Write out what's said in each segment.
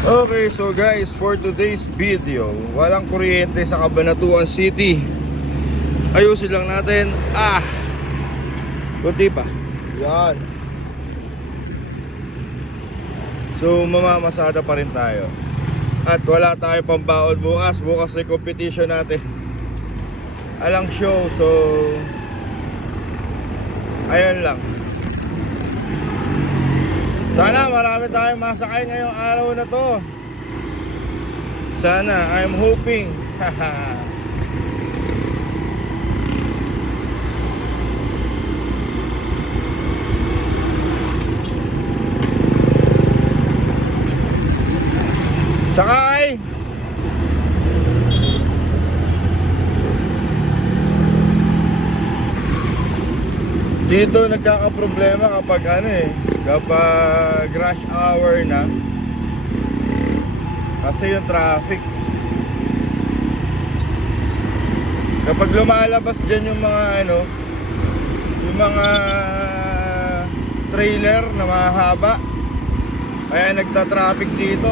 Okay, so guys, for today's video, walang kuryente sa Cabanatuan City. Ayusin lang natin. Kunti pa. Yan. So, mamamasada pa rin tayo. At wala tayo pambaon bukas. Bukas ay competition natin. Alang show, so ayun lang. Sana marami tayong masakay ngayong araw na to. Sana, I'm hoping. Sakay! Dito nagkakaproblema kapag kapag rush hour na. Kasi yung traffic. Kapag lumalabas dyan yung mga yung mga trailer na mahaba, kaya nagta-traffic dito.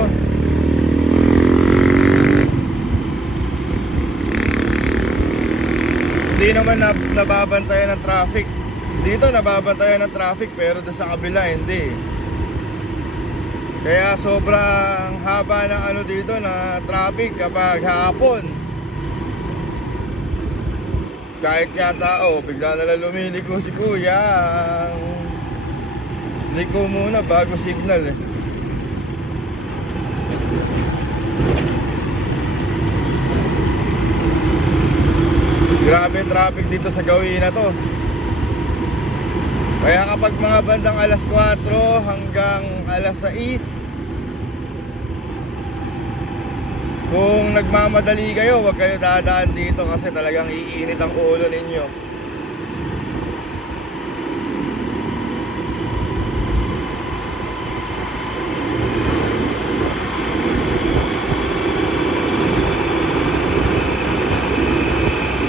Hindi naman nababantayan ng traffic. Dito nababantayan ng traffic, pero doon sa kabila hindi. Kaya sobrang haba ng dito na traffic kapag hapon. Kahit yata bigla na lang lumiliko si kuya. Liko muna bago signal Grabe traffic dito sa gawin na to. Kaya kapag mga bandang alas 4 hanggang alas 6, kung nagmamadali kayo, huwag kayo dadaan dito kasi talagang iinit ang ulo ninyo.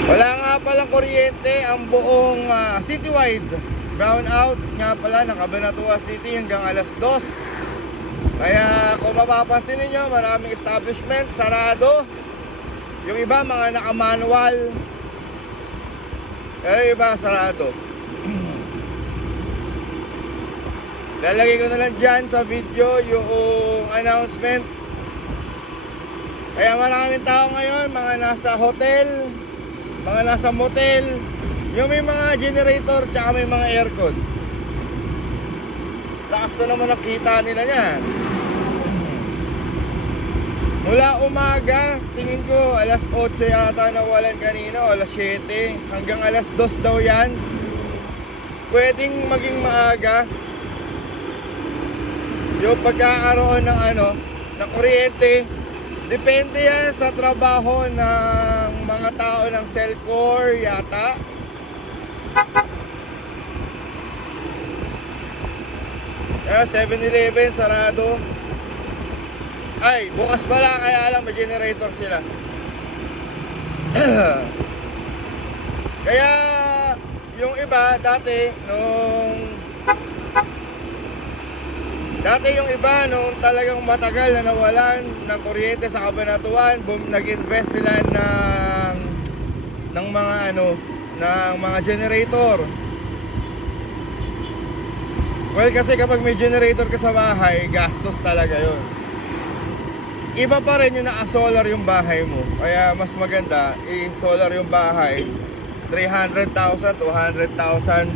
Wala nga palang kuryente ang buong citywide. Brown out nga pala ng Cabanatuan City hanggang alas 2. Kaya kung mapapansin niyo, maraming establishment sarado. Yung iba mga naka-manual, yung iba sarado. Lalagay ko na lang dyan sa video yung announcement. Kaya maraming tao ngayon, mga nasa hotel, mga nasa motel, yung may mga generator tsaka may mga aircon. Lakas na naman nakita nila yan. Mula umaga, tingin ko alas 8 yata nawalan kanina, o alas 7 hanggang alas 2 daw yan. Pwedeng maging maaga yung pagkakaroon ng ng kuryente. Depende yan sa trabaho ng mga tao ng Cellcore yata. Kaya 7-Eleven sarado. Ay, bukas pala, kaya lang may generator sila. Kaya yung iba dati yung iba nung talagang matagal na nawalan ng kuryente sa Cabanatuan, nag-invest sila ng mga ng mga generator. Well, kasi kapag may generator ka sa bahay, gastos talaga yon. Iba pa rin yung naka-solar yung bahay mo. Kaya mas maganda i-solar yung bahay. 300,000, 200,000.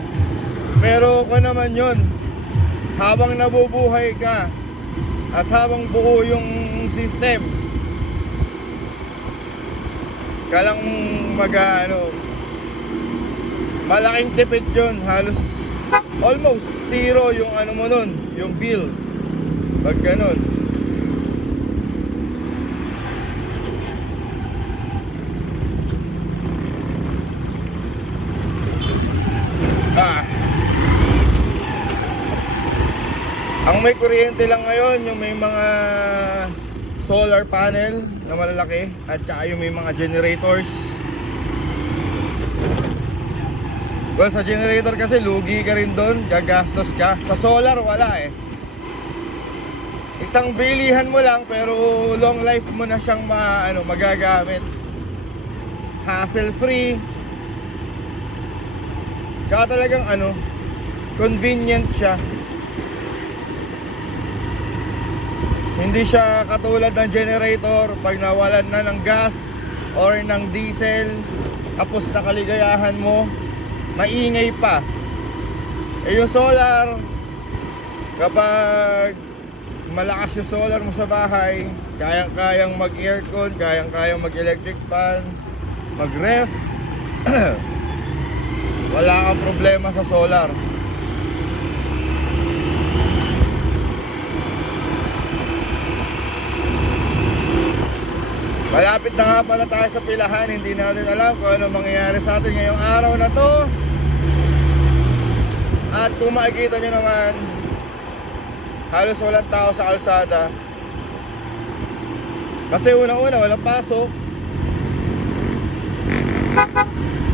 Pero kung naman yun, habang nabubuhay ka at habang buo yung system, kalang malaking tipid yun. Halos almost zero yung mo nun, yung bill pag ganun. Ang may kuryente lang ngayon yung may mga solar panel na malalaki at saka yung may mga generators. Well, sa generator kasi lugi ka rin doon, gagastos ka. Sa solar wala isang bilihan mo lang pero long life mo na siyang magagamit. Hassle free. Tsaka talagang convenient siya. Hindi siya katulad ng generator pag nawalan na ng gas or ng diesel, tapos na kaligayahan mo, maingay pa. Yung solar, kapag malakas yung solar mo sa bahay, kayang-kayang mag-aircon, kayang-kayang mag-electric fan, mag-ref. Wala kang problema sa solar. Malapit na nga pala tayo sa pilahan. Hindi natin alam kung ano mangyayari sa atin ngayong araw na to. At kung makikita nyo naman, halos walang tao sa kalsada. Kasi unang-una walang pasok.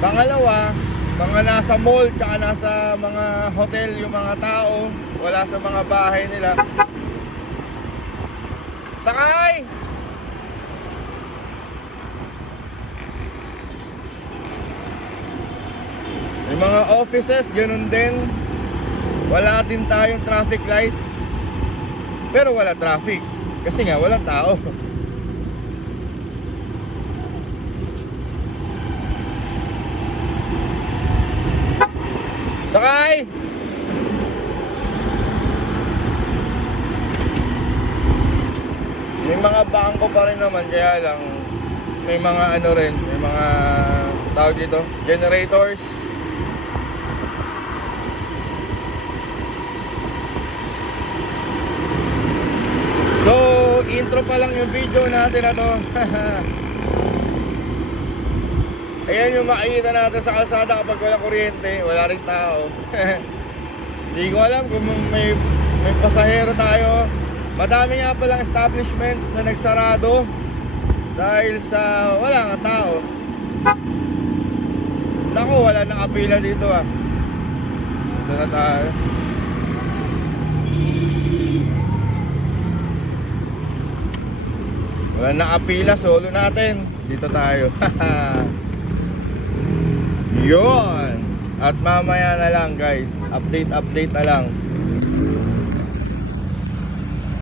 Pangalawa, mga nasa mall tsaka nasa mga hotel yung mga tao, wala sa mga bahay nila. Sakay! May mga offices, ganun din. Wala din tayong traffic lights. Pero wala traffic kasi nga walang tao. Sakay! May mga bangko pa rin naman, kaya lang may mga rin, may mga tawag dito, generators. So, intro pa lang yung video natin na to. Ayan yung makikita natin sa kalsada kapag walang kuryente, wala rin tao. Hindi ko alam kung may pasahero tayo. Madami nga palang establishments na nagsarado dahil sa wala nga tao. Naku, wala nakapila dito ah. Ito na tayo. Wala nakapila, solo natin. Dito tayo. Yun. At mamaya na lang guys, update na lang.